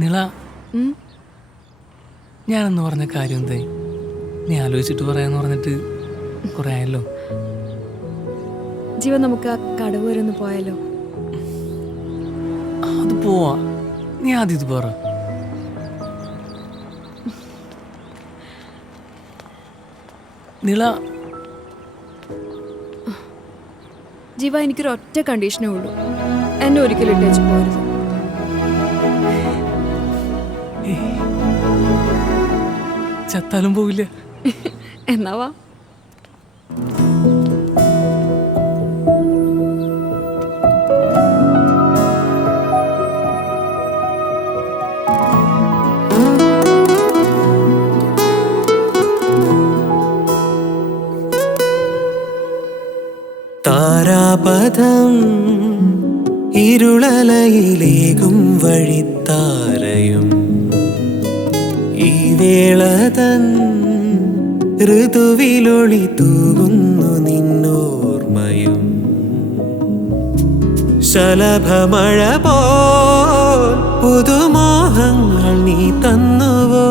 നിള, ഞാനെന്ന് പറഞ്ഞ കാര്യം എന്തായി? നീ ആലോചിച്ചിട്ട് പറയാന്ന് പറഞ്ഞിട്ട് കുറെ ആയല്ലോ. ജീവൻ നമുക്ക് ആ കടവ് വരെ ഒന്ന് പോയാലോ? അത് പോവാ, നീ ആദ്യം ഇത് പറ. നിള, ജീവ, എനിക്കൊരു ഒറ്റ കണ്ടീഷനേ ഉള്ളൂ, എന്നെ ഒരിക്കലും ഇട്ടേച്ച് പോരുത്. ചത്താലും പോവില്ല. എന്നാവാ. താരാപഥം ഇരുളലയിലേകും വഴിത്താരയും ഈ വേളതൻ ഋതുവിലൊളി തൂകുന്നു നിന്നോർമ്മയും. ശലഭമഴ പോൽ പുതുമോഹങ്ങൾ നീ തന്നുവോ?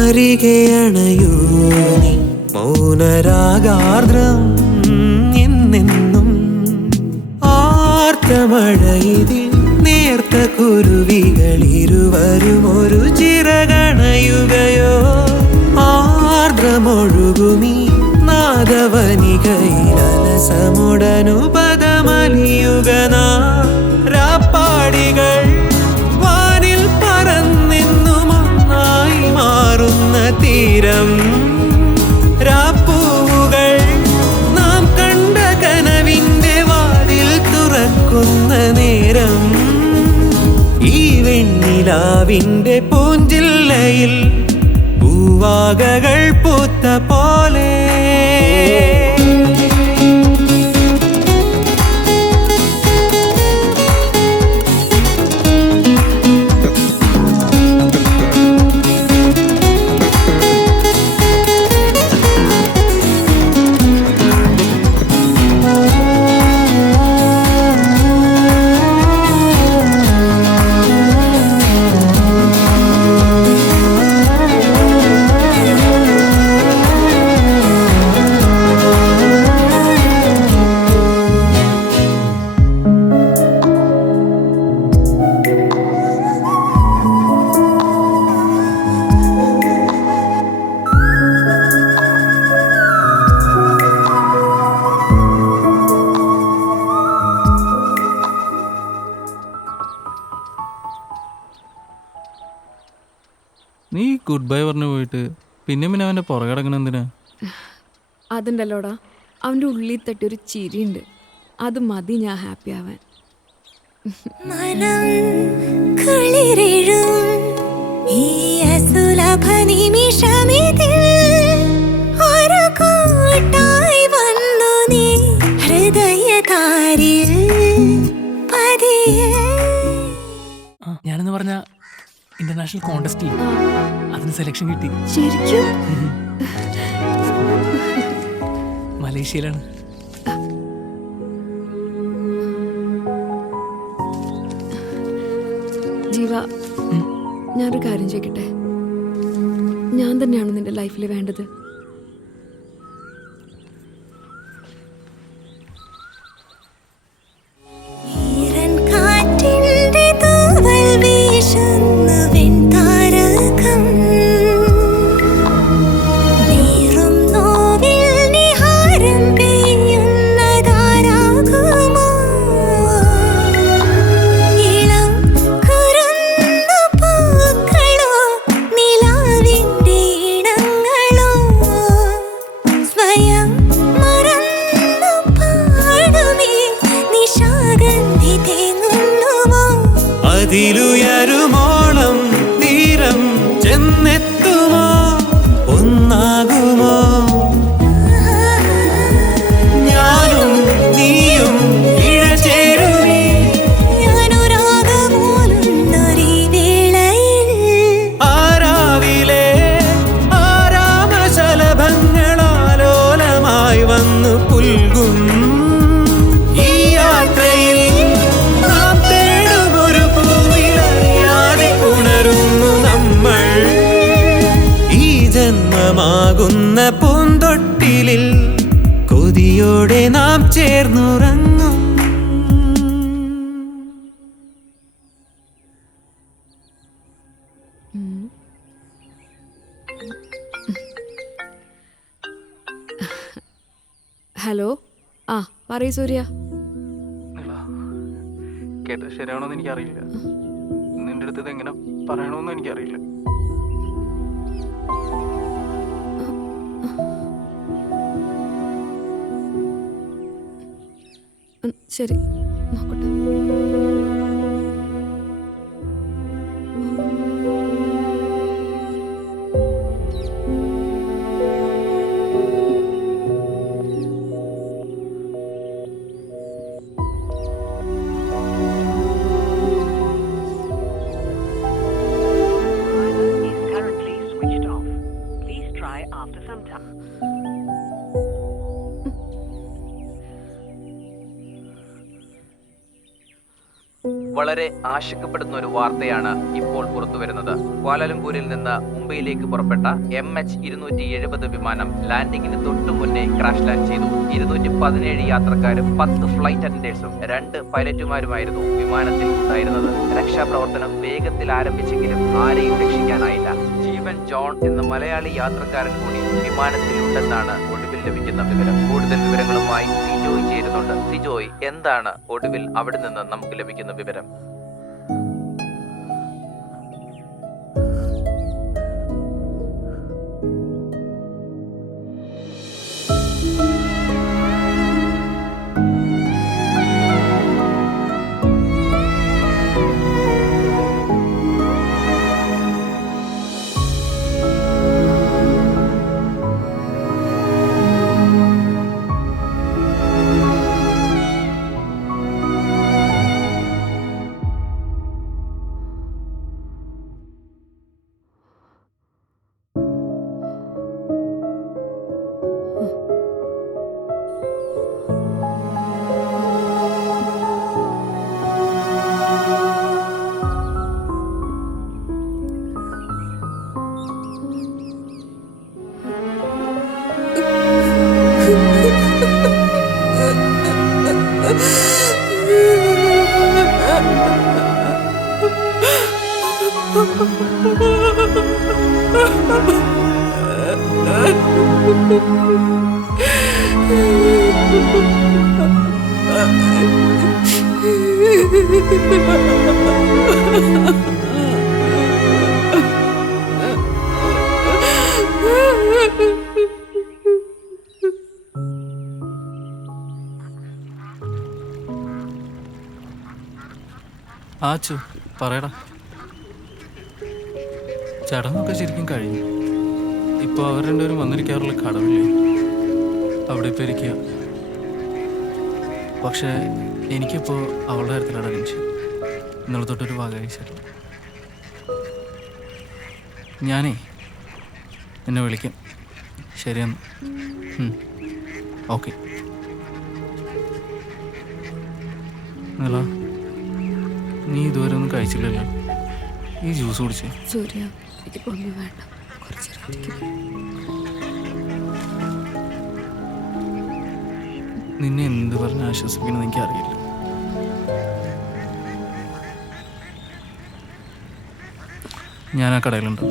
അരികെ അണയൂ നീ മൗനരാഗാർദ്രം എന്നെന്നും. ആർത്തമഴയിതിൽ നേർത്ത കുരുവികൾ ഇരുവരും ഒരു ചിറകണയുകയോ? ആർദ്രമൊഴുകുമീ നാദവനികയിൽ അലസമുടനുപദമലിയുക രാപ്പാടികൾ വാനിൽ പറന്നെന്നും ഒന്നായി മാറുന്ന തീരം. രാപ്പൂവുകൾ നാം കണ്ട കനവിന്റെ വാതിൽ തുറക്കുന്ന നേരം. ഈ വെണ്ണിലാവിന്റെ പൂഞ്ചില്ലയിൽ പൂവാകകൾ പൂത്ത പോലെ. നീ ഗുഡ് ബൈ പറഞ്ഞു പോയിട്ട് പിന്നെ പിന്നെ അവൻ്റെ പുറകടക്കണം എന്തിനാ? അതുണ്ടല്ലോടാ, അവൻ്റെ ഉള്ളിൽ തട്ടി ഒരു ചിരിയുണ്ട്, അത് മതി ഞാൻ ഹാപ്പി ആവാൻ. മനം കുളിരിഴും ഈ അസുലഭ നിമിഷമിതിൽ ഒരു കൂട്ടായി വന്നു നീ ഹൃദയധാരിൽ പതിയെ. ഞാനെന്ന് പറഞ്ഞ ഇന്റർനാഷണൽ കോൺടെസ്റ്റിൽ അതിന് സെലക്ഷൻ കിട്ടി. ശരിക്കും? മലേഷ്യയിലാണ്. ജീവ, ഞാനൊരു കാര്യം ചോദിക്കട്ടെ? ഞാൻ തന്നെയാണോ നിന്റെ ലൈഫിൽ വേണ്ടത്? നിലാവിന്റെ ഇടങ്ങളോ സ്വന്തമാകുന്ന പൂന്തൊട്ടിലിൽ കൊതിയോടെ നാം ചേർന്നുറങ്ങും. ഹലോ, ആ പറയൂ സൂര്യ. കേട്ടത് ശരിയാണോന്ന് എനിക്കറിയില്ല. നിന്റെ അടുത്ത് എങ്ങനെ പറയണമെന്ന് എനിക്കറിയില്ല. ശരി, നോക്കട്ടെ. വളരെ ആശങ്കപ്പെടുന്ന ഒരു വാർത്തയാണ് ഇപ്പോൾ പുറത്തുവരുന്നത്. ക്വാലലംപൂരിൽ നിന്ന് മുംബൈയിലേക്ക് പുറപ്പെട്ട MH270 വിമാനം ലാൻഡിങ്ങിന് തൊട്ടു മുന്നേ ക്രാഷ് ലാൻഡ് ചെയ്തു. 217 യാത്രക്കാരും 10 ഫ്ലൈറ്റ് അറ്റൻഡേഴ്സും 2 പൈലറ്റുമാരുമായിരുന്നു വിമാനത്തിൽ ഉണ്ടായിരുന്നത്. രക്ഷാപ്രവർത്തനം വേഗത്തിൽ ആരംഭിച്ചെങ്കിലും ആരെയും രക്ഷിക്കാനായില്ല. ജീവൻ ജോൺ എന്ന മലയാളി യാത്രക്കാരൻ കൂടി വിമാനത്തിൽ ഉണ്ടെന്നാണ് ഒടുവിൽ ലഭിക്കുന്ന വിവരം. കൂടുതൽ വിവരങ്ങളുമായി സിജോയ് ചേരുന്നുണ്ട്. സിജോയ്, എന്താണ് ഒടുവിൽ അവിടെ നിന്ന് നമുക്ക് ലഭിക്കുന്ന വിവരം? ആച്ചു പറയടാ. ചടങ്ങൊക്കെ ശരിക്കും കഴിഞ്ഞു. ഇപ്പോൾ അവർ രണ്ടുപേരും വന്നിരിക്കാറുള്ള കടവില്ലേ, അവിടെ ഇപ്പോൾ ഇരിക്കുക. പക്ഷേ എനിക്കിപ്പോൾ അവളുടെ കാര്യത്തിലാണ് ടെൻഷൻ. ഇന്നലെ തൊട്ടൊരു വാഗാഴ്ച ഞാനേ എന്നെ വിളിക്കാം. ശരിയെന്ന്. ഓക്കെ. നില, നീ ഇതുവരെ ഒന്നും കഴിച്ചില്ലല്ലോ. ഈ ജ്യൂസ് കുടിച്ചേ. സൂര്യ, ഇതിപ്പോ ഒന്നും വേണ്ട, കുറച്ച് നിന്നെ എന്ത് പറഞ്ഞ് ആശ്വസിപ്പിക്കണമെന്ന് എനിക്കറിയില്ല. ഞാൻ ആ കടയിലുണ്ട്.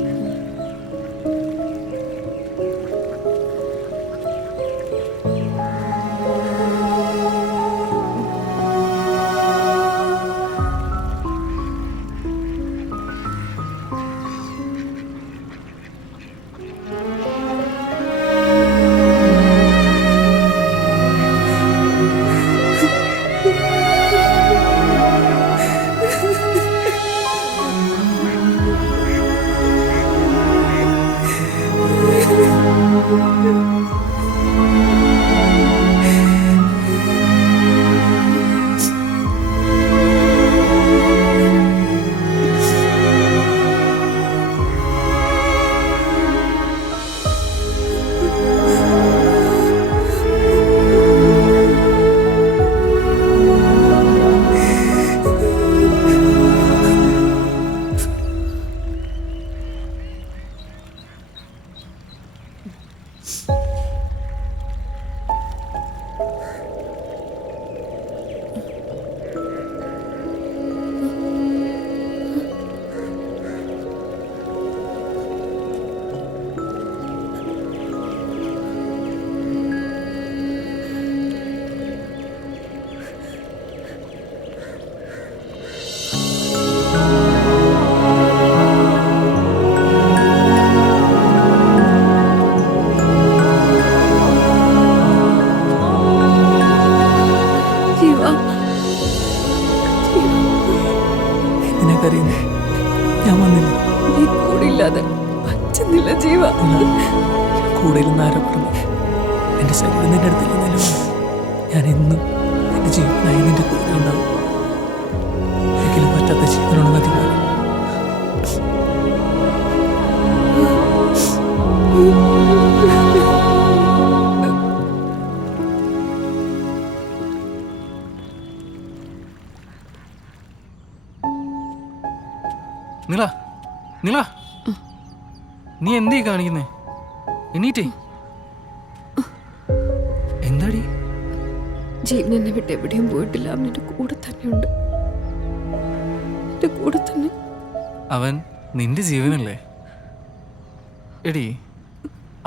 പറ്റുന്നില്ല ജീവ. കൂടെ ആരോ പറഞ്ഞു എൻ്റെ ശരീരം നിന്റെ അടുത്തില്ലെന്നാലും ഞാൻ എന്നും എൻ്റെ ജീവനായി നിന്റെ കൂടെ ഉണ്ടാവും. ഒരിക്കലും പറ്റാത്ത ജീവനുള്ള തീരുമാനം. നില നില നീ എന്തീ കാണിക്കുന്നേ? എണീറ്റേ. എന്താടി? ജീവൻ എന്നെ വിട്ട് എവിടെയും പോയിട്ടില്ല. അവൻ എൻ്റെ കൂടെ തന്നെയുണ്ട്. എൻ്റെ കൂടെ തന്നെ. അവൻ നിന്റെ ജീവനല്ലേ? എടി,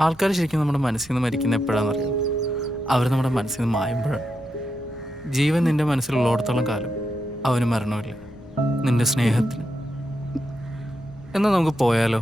ആൾക്കാർ ശരിക്കും നമ്മുടെ മനസ്സിൽ നിന്ന് മരിക്കുന്ന എപ്പോഴാണെന്നറിയാം? അവർ നമ്മുടെ മനസ്സിൽ നിന്ന് മായുമ്പോഴാണ്. ജീവൻ നിന്റെ മനസ്സിലുള്ളിടത്തോളം കാലം അവന് മരണമില്ല, നിന്റെ സ്നേഹത്തിന്. എന്നാൽ നമുക്ക് പോയാലോ?